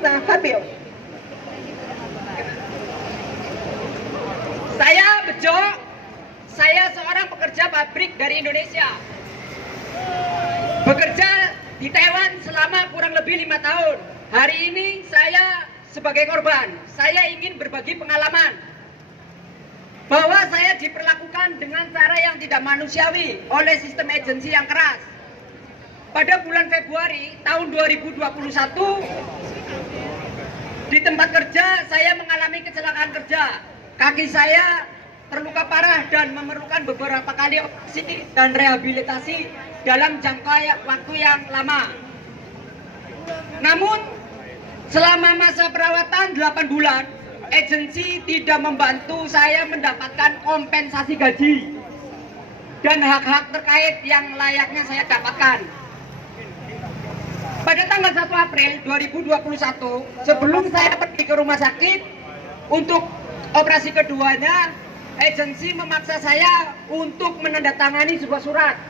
Ratna Habil. Saya Bejo, saya seorang pekerja pabrik dari Indonesia. Bekerja di Taiwan selama kurang lebih 5 tahun. Hari ini saya sebagai korban, saya ingin berbagi pengalaman bahwa saya diperlakukan dengan cara yang tidak manusiawi oleh sistem agensi yang keras. Pada bulan Februari tahun 2021, di tempat kerja saya mengalami kecelakaan kerja. Kaki saya terluka parah dan memerlukan beberapa kali operasi dan rehabilitasi dalam jangka waktu yang lama. Namun, selama masa perawatan 8 bulan, agensi tidak membantu saya mendapatkan kompensasi gaji dan hak-hak terkait yang layaknya saya dapatkan. Pada tanggal 1 April 2021, sebelum saya pergi ke rumah sakit untuk operasi keduanya, agensi memaksa saya untuk menandatangani sebuah surat.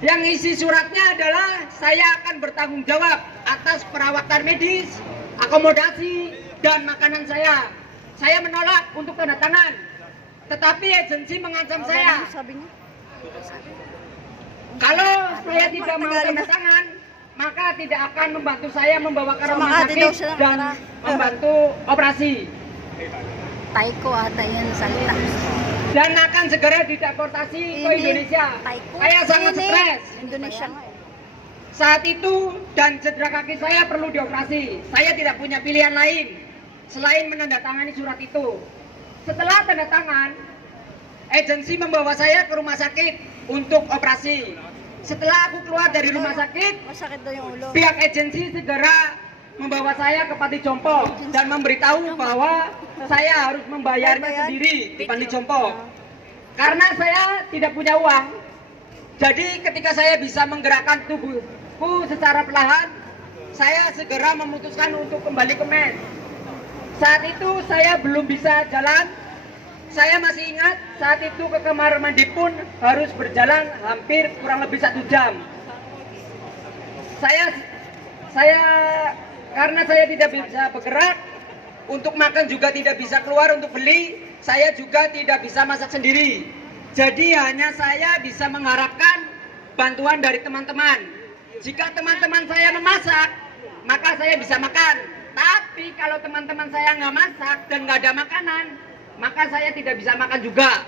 Yang isi suratnya adalah saya akan bertanggung jawab atas perawatan medis, akomodasi, dan makanan saya. Saya menolak untuk tanda tangan, tetapi agensi mengancam saya. Kalau saya tidak mau tanda tangan, maka tidak akan membantu saya membawa ke rumah sakit dan membantu operasi. Taiko ada yang salita. Dan akan segera dideportasi ke Indonesia. Saya sangat stres. Indonesia. Saat itu dan cedera kaki saya perlu dioperasi. Saya tidak punya pilihan lain selain menandatangani surat itu. Setelah tanda tangan, agensi membawa saya ke rumah sakit untuk operasi. Setelah aku keluar dari rumah sakit, pihak agensi segera membawa saya ke Panti Jompo dan memberitahu bahwa saya harus membayarnya sendiri di Panti Jompo. Karena saya tidak punya uang, jadi ketika saya bisa menggerakkan tubuhku secara perlahan, saya segera memutuskan untuk kembali ke mes. Saat itu saya belum bisa jalan. Saya masih ingat saat itu ke kamar mandi pun harus berjalan hampir kurang lebih 1 jam. Karena saya tidak bisa bergerak, untuk makan juga tidak bisa keluar untuk beli, saya juga tidak bisa masak sendiri. Jadi hanya saya bisa mengharapkan bantuan dari teman-teman. Jika teman-teman saya memasak, maka saya bisa makan. Tapi kalau teman-teman saya nggak masak dan nggak ada makanan, maka saya tidak bisa makan juga.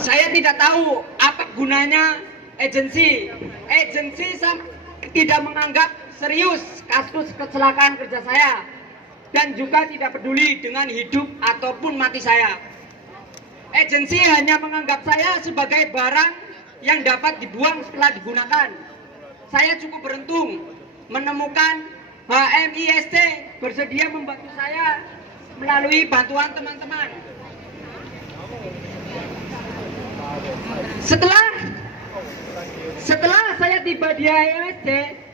Saya tidak tahu apa gunanya agensi. Agensi tidak menganggap serius kasus kecelakaan kerja saya dan juga tidak peduli dengan hidup ataupun mati saya. Agensi hanya menganggap saya sebagai barang yang dapat dibuang setelah digunakan. Saya cukup beruntung menemukan HMIST bersedia membantu saya melalui bantuan teman-teman. Setelah saya tiba di HMIST,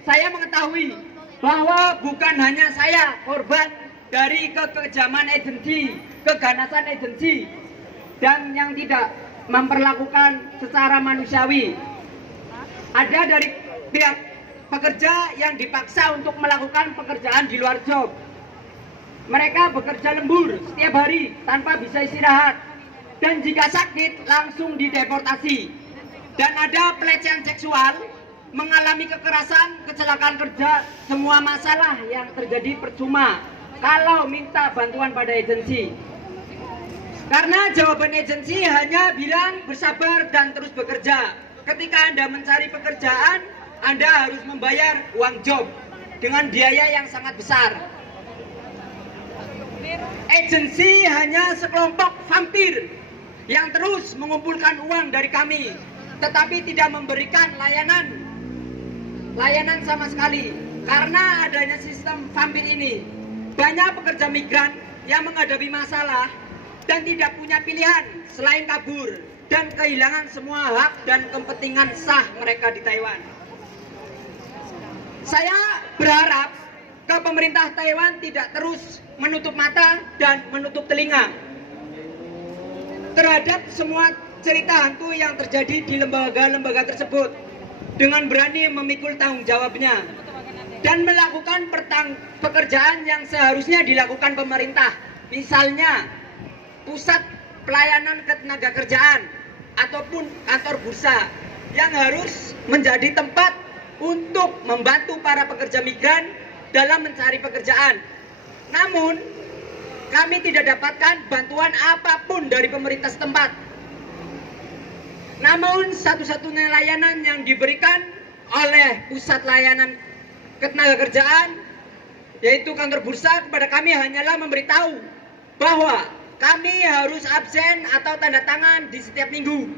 saya mengetahui bahwa bukan hanya saya korban dari kekejaman agensi, keganasan agensi, dan yang tidak memperlakukan secara manusiawi. Ada dari pihak pekerja yang dipaksa untuk melakukan pekerjaan di luar job. Mereka bekerja lembur setiap hari tanpa bisa istirahat, dan jika sakit langsung dideportasi. Dan ada pelecehan seksual, mengalami kekerasan, kecelakaan kerja, semua masalah yang terjadi percuma kalau minta bantuan pada agensi. Karena jawaban agensi hanya bilang bersabar dan terus bekerja. Ketika Anda mencari pekerjaan, Anda harus membayar uang job dengan biaya yang sangat besar. Agensi hanya sekelompok vampir yang terus mengumpulkan uang dari kami, tetapi tidak memberikan layanan sama sekali. Karena adanya sistem vampir ini, banyak pekerja migran yang menghadapi masalah dan tidak punya pilihan selain kabur dan kehilangan semua hak dan kepentingan sah mereka di Taiwan. Saya berharap ke pemerintah Taiwan tidak terus menutup mata dan menutup telinga terhadap semua cerita hantu yang terjadi di lembaga-lembaga tersebut dengan berani memikul tanggung jawabnya dan melakukan pekerjaan yang seharusnya dilakukan pemerintah. Misalnya, pusat pelayanan ketenagakerjaan ataupun kantor bursa yang harus menjadi tempat untuk membantu para pekerja migran dalam mencari pekerjaan. Namun, kami tidak dapatkan bantuan apapun dari pemerintah setempat. Namun, satu-satunya layanan yang diberikan oleh pusat layanan ketenagakerjaan, yaitu kantor bursa, kepada kami hanyalah memberitahu bahwa kami harus absen atau tanda tangan di setiap minggu.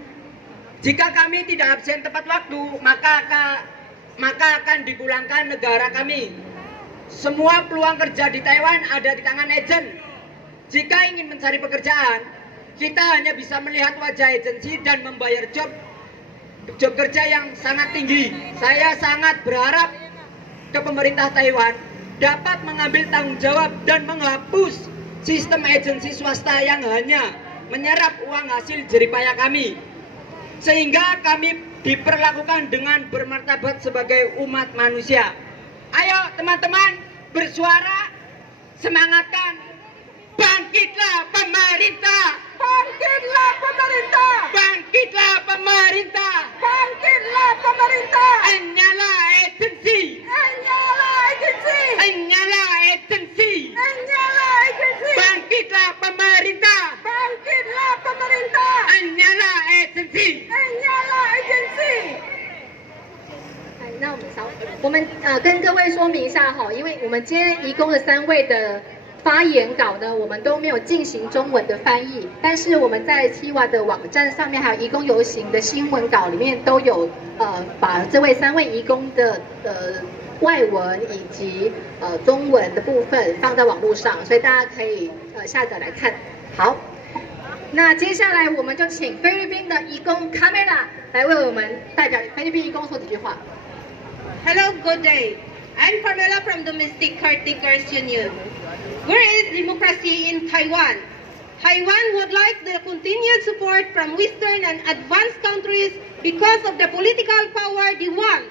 Jika kami tidak absen tepat waktu, maka akan dipulangkan negara kami. Semua peluang kerja di Taiwan ada di tangan agen. Jika ingin mencari pekerjaan, kita hanya bisa melihat wajah agensi dan membayar job kerja yang sangat tinggi. Saya sangat berharap ke pemerintah Taiwan dapat mengambil tanggung jawab dan menghapus sistem agensi swasta yang hanya menyerap uang hasil jeripaya kami, sehingga kami diperlakukan dengan bermartabat sebagai umat manusia. Ayo teman-teman, bersuara, semangatkan, bangkitlah pemerintah, Bangkitlah pemerintah! bangkitlah pemerintah, Bangkitlah pemerintah! hanyalah agensi, Hanyalah agensi! hanyalah agensi, Hanyalah agensi! bangkitlah pemerintah, Bangkitlah pemerintah! hanyalah agensi. Hanyalah agensi! 那我们跟各位说明一下哈，因为我们今天移工的3位的发言稿呢，我们都没有进行中文的翻译，但是我们在TIWA的网站上面还有移工游行的新闻稿里面都有把这位3位移工的外文以及中文的部分放在网络上，所以大家可以下载来看。好，那接下来我们就请菲律宾的移工 Camera 来为我们代表菲律宾移工说几句话。 Hello, good day. I'm Carmela from Domestic Cartakers Union. Where is democracy in Taiwan? Taiwan would like the continued support from Western and advanced countries because of the political power they want.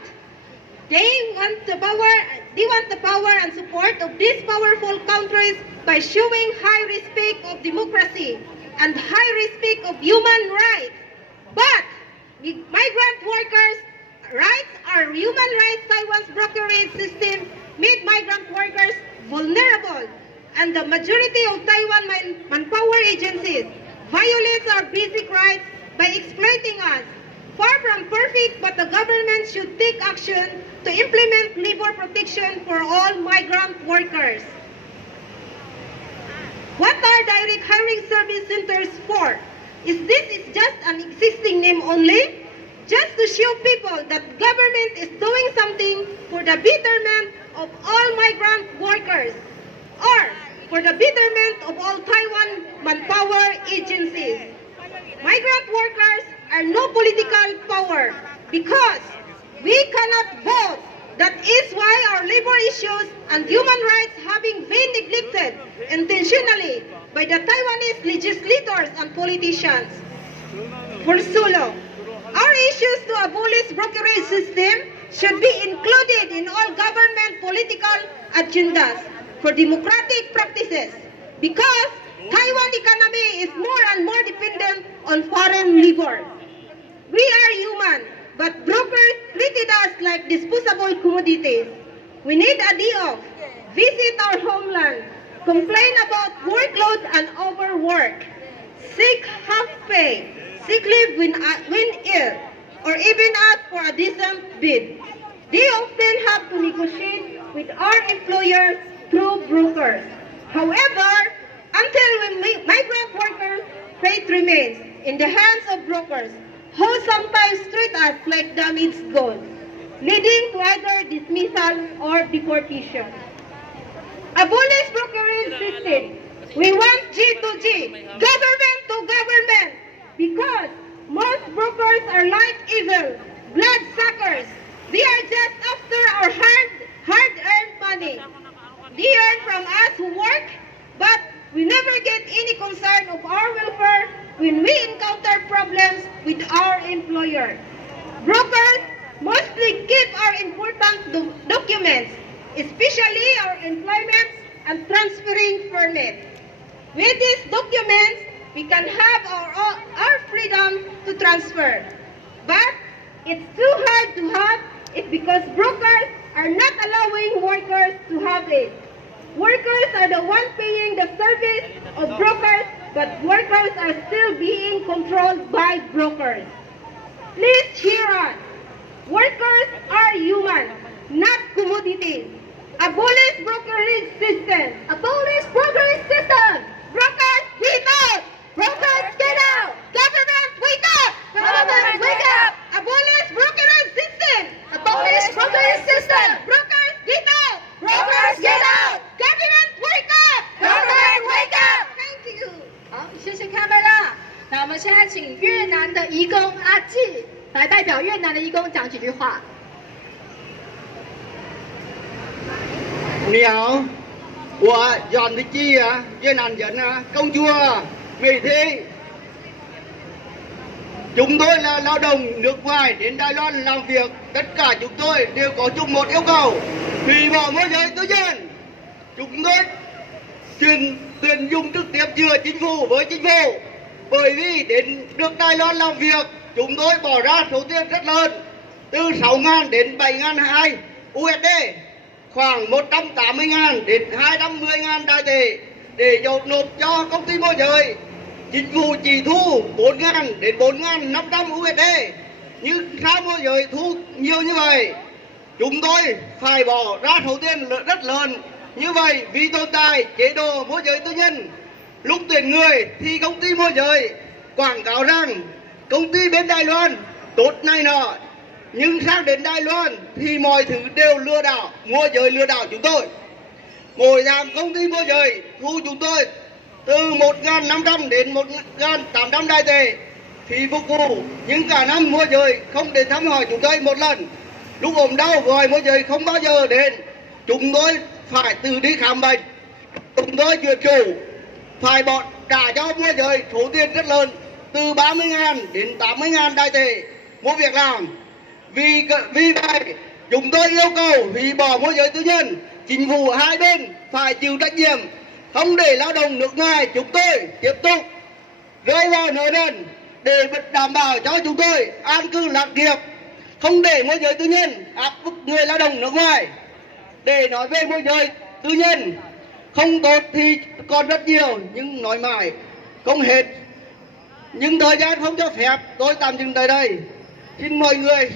They want the power and support of these powerful countries by showing high respect of democracy and high respect of human rights. But migrant workers' rights are human rights. Taiwan's brokerage system made migrant workers vulnerable, and the majority of Taiwan manpower agencies violates our basic rights by exploiting us. Far from perfect, but the government should take action to implement labor protection for all migrant workers. What are direct hiring service centers for? Is just an existing name only? Just to show people that government is doing something for the betterment of all migrant workers, or for the betterment of all Taiwan manpower agencies. Migrant workers are no political power because we cannot vote. That is why our labor issues and human rights having been neglected intentionally by the Taiwanese legislators and politicians for so long. Our issues to abolish brokerage system should be included in all government political agendas for democratic practices because Taiwan economy is more and more dependent on foreign labor. We are human, but brokers treated us like disposable commodities. We need a day off, visit our homeland, complain about workload and overwork, seek half pay, sick leave when ill, or even ask for a decent bid. They often have to negotiate with our employers through brokers. However, until migrant workers' fate remains in the hands of brokers, who sometimes treat us like damaged goods, leading to either dismissal or deportation. Abolish brokerage system. We want G2G, government to government, because most brokers are like evil, bloodsuckers. They are just after our hard-earned money. They earn from us who work, but we never get any concern of our welfare when we encounter problems with our employer. Brokers mostly keep our important documents, especially our employment and transferring permit. With these documents, we can have our freedom to transfer. But it's too hard to have it because brokers are not allowing workers to have it. Workers are the one paying the service of brokers, but workers are still being controlled by brokers. Please hear us. Workers are human, not commodities. Abolish brokerage system. Abolish brokerage system. Brokers, get out! Brokers, get out. Government, wake up! Government, wake up. Abolish brokerage system! Abolish brokerage system. Brokers, get out! Brokers, get out. Government, wake up! Government, wake up. Thank you. 好，谢谢卡梅拉。那我们现在请越南的移工阿纪来代表越南的移工讲几句话。你好，我Doan Thị Chi越南dân công chúa Mỹ Thị. Chúng tôi là lao động nước ngoài đến Đài Loan làm việc. Tất cả chúng tôi đều có chung một yêu cầu: hủy bỏ môi giới tư nhân. Chúng tôi tuyển dụng trực tiếp giữa chính phủ với chính phủ. Bởi vì đến được Đài Loan làm việc, chúng tôi bỏ ra số tiền rất lớn, từ 6.000 đến 7.200 USD, khoảng 180.000 đến 210.000 Đài tệ để nộp cho công ty môi giới. Chính phủ chỉ thu 4.000 đến 4.500 USD, nhưng sao môi giới thu nhiều như vậy? Chúng tôi phải bỏ ra số tiền rất lớn như vậy vì tồn tại chế độ môi giới tư nhân. Lúc tuyển người thì công ty môi giới quảng cáo rằng công ty bên Đài Loan tốt này nọ, nhưng sang đến Đài Loan thì mọi thứ đều lừa đảo, môi giới lừa đảo chúng tôi. Mỗi tháng công ty môi giới thu chúng tôi từ 1.500 đến 1.800 Đài tệ phí phục vụ, nhưng cả năm môi giới không đến thăm hỏi chúng tôi một lần. Lúc ốm đau gọi môi giới không bao giờ đến. Chúng tôi phải tự đi khám bệnh. Chúng tôi duyệt chủ phải trả cho môi giới số tiền rất lớn, từ 30.000 đến 80.000 Đài tệ mỗi việc làm. Vì vậy chúng tôi yêu cầu hủy bỏ môi giới tư nhân. Chính phủ hai bên phải chịu trách nhiệm, không để lao động nước ngoài chúng tôi tiếp tục rơi vào nợ nần, để đảm bảo cho chúng tôi an cư lạc nghiệp, không để môi giới tư nhân áp bức người lao động nước ngoài. Để nói về môi giới tư nhân không tốt thì còn rất nhiều, nhưng nói mãi không hết. Nhưng thời gian không cho phép, tôi tạm dừng tại đây. Xin mọi người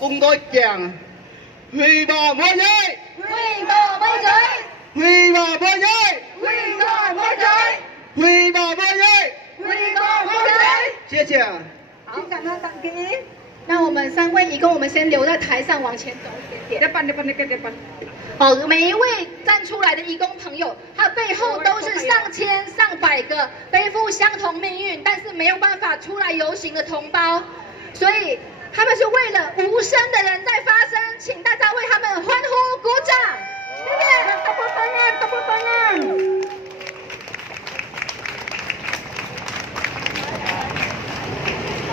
cùng tôi chàng hủy bỏ môi giới, hủy bỏ môi giới, hủy bỏ môi giới, hủy bỏ môi giới, hủy bỏ môi giới, hủy bỏ môi giới。谢谢。请感恩党给。那我们3位移工，我们先留在台上，往前走一点点。好，每一位站出来的移工朋友，他背后都是上千上百个背负相同命运，但是没有办法出来游行的同胞，所以他们是为了无声的人在发声，请大家为他们欢呼鼓掌，谢谢。Tepuk tangan.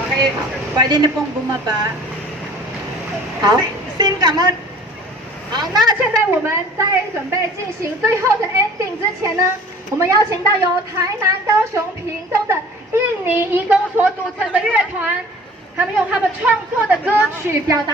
Okay, pwede na pong bumaba. 好。 Xin cảm ơn. 好，那现在我们在准备进行最后的 ending 之前呢，我们邀请到由台南、高雄、屏东的印尼移工所组成的乐团，他们用他们创作的歌曲表达。